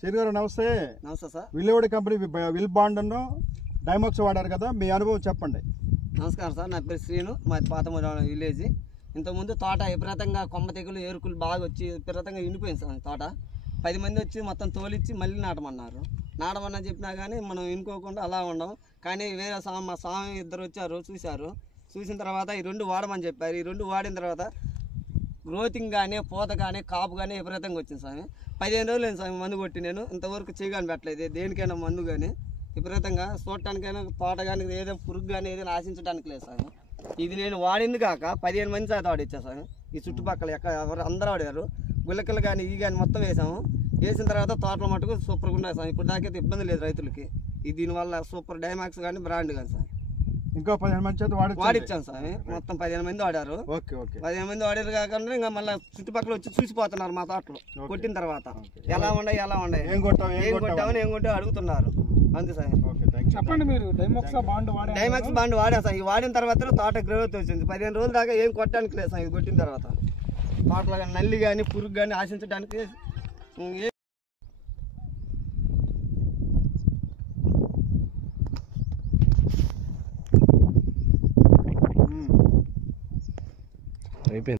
శ్రీను గారు నమస్తే. నమస్తే సార్. విల్లువడి కంపెనీ విల్ బాండ్ డైమాక్స్ వాడారు కదా, మీ అనుభవం చెప్పండి. నమస్కారం సార్, నా పేరు శ్రీను, మాది పాతమూడ విలేజ్. ఇంతకుముందు తోట విపరీతంగా కొమ్మ తెగులు ఏరుకులు బాగా వచ్చి విపరీతంగా ఎండిపోయింది సార్. తోట 10 మంది వచ్చి మొత్తం తోలిచ్చి మళ్ళీ నాటమన్నారు. నాటమన్నా చెప్పినా కానీ మనం వినుకోకుండా అలా ఉండం. కానీ వేరే మా స్వామి ఇద్దరు వచ్చారు, చూసిన తర్వాత ఈ 2 వాడమని చెప్పారు. ఈ 2 వాడిన తర్వాత గ్రోతింగ్ కానీ పూత కానీ కాపు కానీ విపరీతంగా వచ్చింది స్వామి. 15 రోజులు అయింది స్వామి మందు కొట్టి. నేను ఇంతవరకు చేయగాని పెట్టలేదు దేనికైనా మందు కానీ. విపరీతంగా చూడటానికైనా తోట కానీ ఏదో పురుగు కానీ ఏదైనా ఆశించడానికి లేదు స్వామి. ఇది నేను వాడింది కాక 15 మంది చేత వాడిచ్చా స్వామి. ఈ చుట్టుపక్కల ఎవరు అందరూ వాడారు. గుల్లకలు కానీ ఇవి కానీ మొత్తం వేసాము. వేసిన తర్వాత తోటలో మటుకు సూపర్గా ఉన్నాయి స్వామి. ఇప్పుడు దాకైతే ఇబ్బంది లేదు రైతులకి. దీనివల్ల సూపర్ డైమాక్స్ కానీ బ్రాండ్ కానీ స్వామి. ఇంకో 15 మంది చేత వాడిచ్చాను స్వామి. మొత్తం 15 మంది వాడారు. 15 మంది వాడారు కాకుండా ఇంకా మళ్ళీ చుట్టుపక్కల వచ్చి చూసిపోతున్నారు మా తోటలో కొట్టిన తర్వాత ఎలా ఉన్నాయి ఏం కొట్టామని అడుగుతున్నారు. అంతే సార్. చెప్పండి, మీరు డైమాక్స్ బాండ్ వాడా సార్. ఈ వాడిన తర్వాత తోట గ్రోత్ వచ్చింది. 15 రోజుల దాకా ఏం కొట్టడానికి లేదు సార్. ఇది కొట్టిన తర్వాత తోటలో నల్లి కానీ పురుగు కానీ ఆశించడానికి